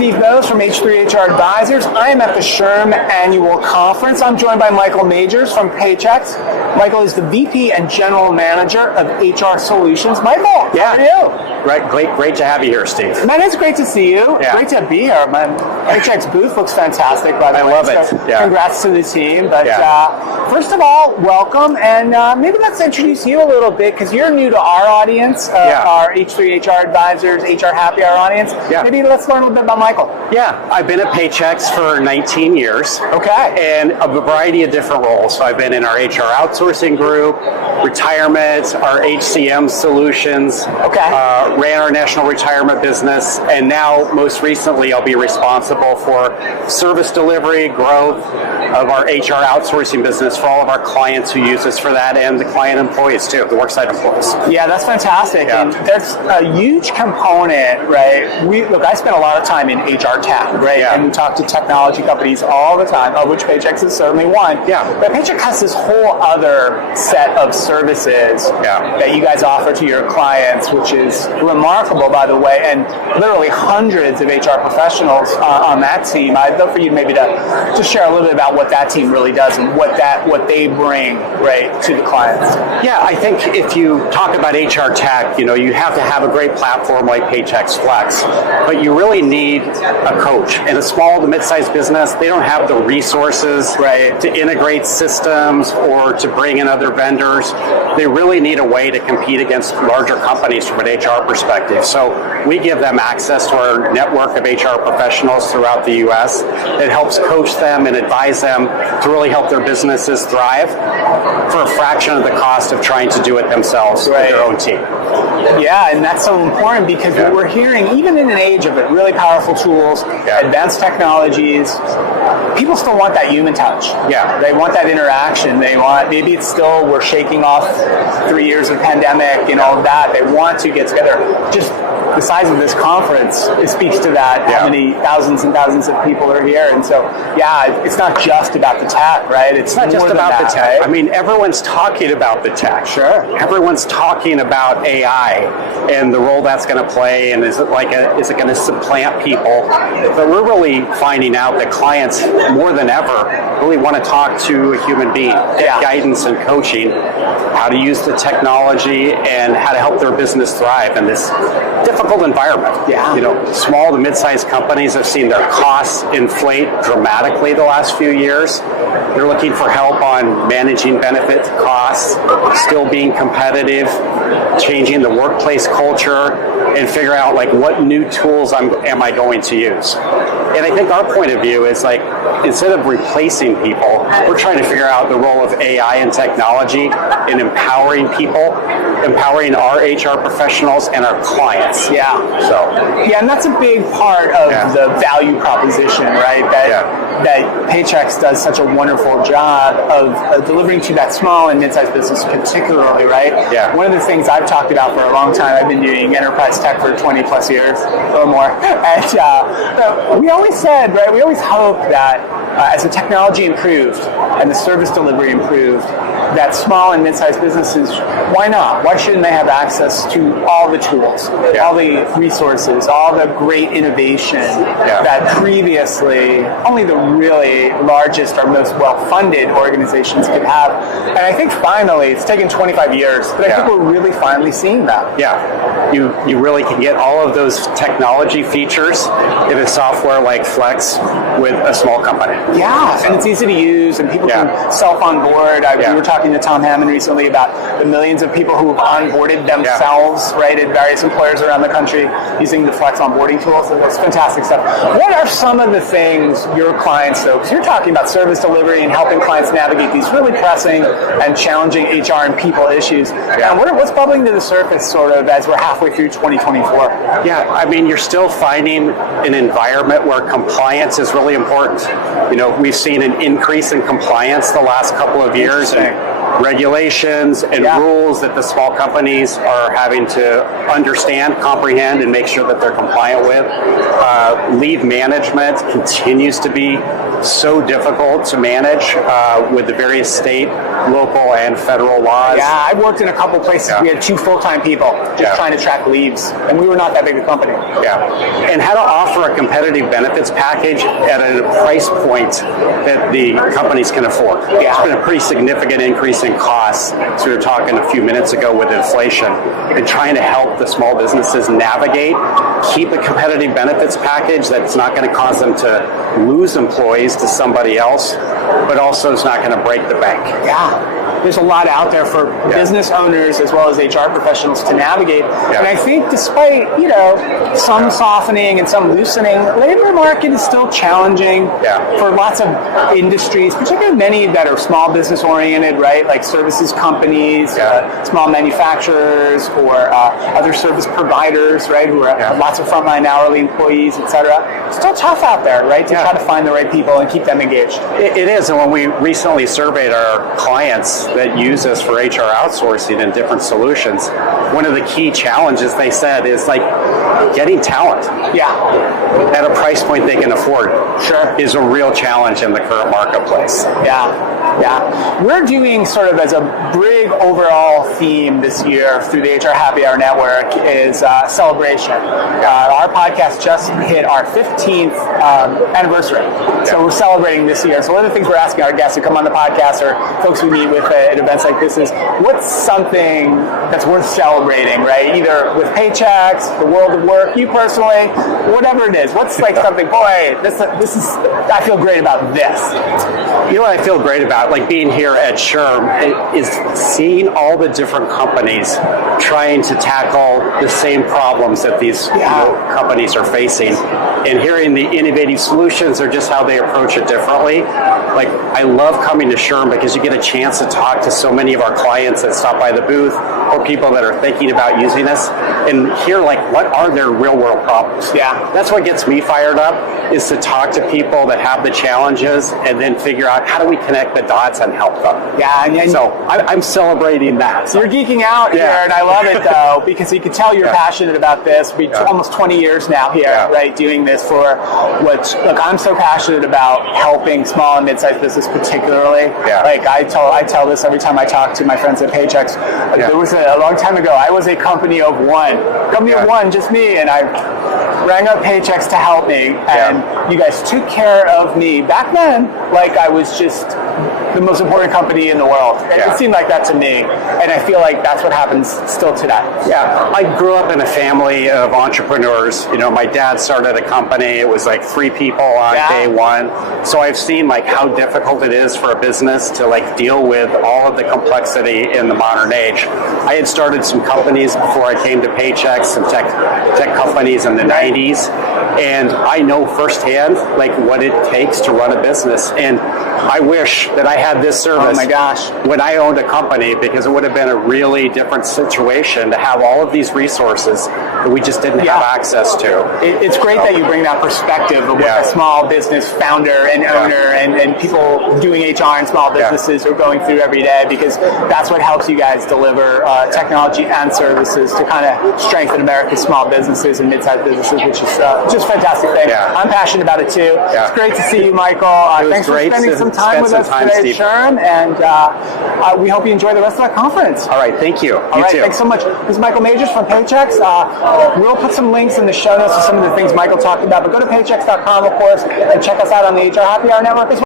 Steve Boese from H3HR Advisors. I am at the SHRM annual conference. I'm joined by Michael Majors from Paychex. Michael is the VP and General Manager of HR Solutions. Michael, how are you? Great to have you here, Steve. Man, it's great to see you. Yeah. Great to be here. My Paychex booth looks fantastic, by the way. I love it. So Yeah. Congrats to the team. But first of all, welcome. And maybe let's introduce you a little bit, because you're new to our audience, our H3HR Advisors, HR Happy Hour audience. Yeah. Maybe let's learn a little bit about Michael. Yeah, I've been at Paychex for 19 years. Okay. And a variety of different roles. So I've been in our HR outsourcing group, retirement, our HCM solutions, ran our national retirement business, and now most recently I'll be responsible for service delivery, growth of our HR outsourcing business for all of our clients who use us for that, and the client employees too, the worksite employees. Yeah, that's fantastic. Yeah. And that's a huge component, right? I spend a lot of time in HR tech, right? Yeah. And we talk to technology companies all the time, of which Paychex is certainly one. Yeah. But Paychex has this whole other set of services that you guys offer to your clients, which is remarkable, by the way, and literally hundreds of HR professionals on that team. I'd love for you maybe to just share a little bit about what that team really does and what they bring, right, to the clients. Yeah, I think if you talk about HR tech, you have to have a great platform like Paychex Flex, but you really need a coach. In a small to mid-sized business, they don't have the resources to integrate systems or to bring in other vendors. They really need a way to compete against larger companies from an HR perspective. So we give them access to our network of HR professionals throughout the U.S. It helps coach them and advise them to really help their businesses thrive for a fraction of the cost of trying to do it themselves with their own team. Yeah, and that's so important, because what we're hearing, even in an age of really powerful tools, advanced technologies, people still want that human touch. Yeah. They want that interaction. They want, maybe it's still, we're shaking off 3 years of pandemic and all of that. They want to get together. Just the size of this conference, it speaks to that, how many thousands and thousands of people are here. And so, it's not just about the tech, right? It's not just about the tech. Right? I mean, everyone's talking about the tech. Sure. Everyone's talking about AI and the role that's going to play, and is it going to supplant people? But we're really finding out that clients, more than ever, really want to talk to a human being, get guidance and coaching, how to use the technology and how to help their business thrive in this difficult environment. Small to mid-sized companies have seen their costs inflate dramatically the last few years. They're looking for help on managing benefit costs, still being competitive, changing the workplace culture, and figure out what new tools am I going to use. And I think our point of view is instead of replacing people, we're trying to figure out the role of AI and technology in empowering people, empowering our HR professionals and our clients. And that's a big part of the value proposition, right? That Paychex does such a wonderful job of delivering to that small and mid-sized business particularly, right? One of the things I've talked about for a long time, I've been doing enterprise tech for 20 plus years or more. And we always said, right, we always hoped that as the technology improved and the service delivery improved, that small and mid-sized businesses, why not? Why shouldn't they have access to all the tools, all the resources, all the great innovation that previously only the really largest or most well-funded organizations could have? And I think finally, it's taken 25 years, but I think we're really finally seeing that. You really can get all of those technology features in a software like Flex with a small company. And it's easy to use, and people can self-onboard. We were talking to Tom Hammond recently about the millions of people who have onboarded themselves, right, at various employers around the country using the Flex onboarding tool. So that's fantastic stuff. What are some of the things your clients, because you're talking about service delivery and helping clients navigate these really pressing and challenging HR and people issues. And what's bubbling to the surface sort of as we're halfway through 2024? I mean, you're still finding an environment where compliance is really important. We've seen an increase in compliance the last couple of years, and regulations and rules that the small companies are having to understand, comprehend, and make sure that they're compliant with. Leave management continues to be so difficult to manage with the various state local and federal laws. Yeah, I've worked in a couple places. We had 2 full-time people just trying to track leaves, and we were not that big a company. Yeah, and how to offer a competitive benefits package at a price point that the companies can afford. Yeah. It's been a pretty significant increase in costs. So we were talking a few minutes ago with inflation, and trying to help the small businesses navigate, keep a competitive benefits package that's not going to cause them to lose employees to somebody else, but also it's not going to break the bank. Yeah. There's a lot out there for business owners as well as HR professionals to navigate. And I think despite, some softening and some loosening, labor market is still challenging for lots of industries, particularly many that are small business oriented, right? Like services companies, small manufacturers, or other service providers, right? Who have lots of frontline hourly employees, et cetera. It's still tough out there, right? To try to find the right people and keep them engaged. It is. And when we recently surveyed our clients that use us for HR outsourcing and different solutions, one of the key challenges they said is like getting talent at a price point they can afford is a real challenge in the current marketplace. We're doing sort of as a big overall theme this year through the HR Happy Hour Network is celebration. Our podcast just hit our 15th anniversary. So we're celebrating this year. So one of the things we're asking our guests to come on the podcast or folks we meet with at events like this is, what's something that's worth celebrating, right? Either with Paychex, the world of work, you personally, whatever it is. What's like something, boy, this is, I feel great about this. You know what I feel great about, like being here at SHRM, is seeing all the different companies trying to tackle the same problems that these companies are facing, and hearing the innovative solutions or just how they approach it differently. Like, I love coming to SHRM because you get a chance to talk to so many of our clients that stop by the booth or people that are thinking about using us and hear like what are their real world problems. That's what gets me fired up, is to talk to people that have the challenges and then figure out how do we connect the dots and help them. So I'm celebrating that. You're geeking out here, and I love it though, because you can tell you're passionate about this. We almost 20 years now here, right, doing this for what, look, I'm so passionate about helping small and mid-sized business particularly. Like I tell this every time I talk to my friends at Paychex. There was a long time ago, I was a company of one, just me, and I rang up Paychex to help me, and you guys took care of me back then like I was just the most important company in the world. It seemed like that to me, and I feel like that's what happens still today. I grew up in a family of entrepreneurs. My dad started a company. It was like 3 people on day one. So I've seen like how difficult it is for a business to like deal with all of the complexity in the modern age. I had started some companies before I came to Paychex, some tech companies in the 90s, and I know firsthand like what it takes to run a business. And I wish that I had this service when I owned a company, because it would have been a really different situation to have all of these resources that we just didn't have access to. It's great that you bring that perspective of what a small business founder and owner and people doing HR in small businesses are going through every day, because that's what helps you guys deliver technology and services to kind of strengthen America's small businesses and mid-sized businesses, which is just a fantastic thing. I'm passionate about it too. It's great to see you, Michael. Thanks for spending some time with us today, SHRM, and we hope you enjoy the rest of that conference. All right, thank you. All right, thanks so much. This is Michael Majors from Paychex. We'll put some links in the show notes to some of the things Michael talked about, but go to paychex.com, of course, and check us out on the HR Happy Hour Network as well.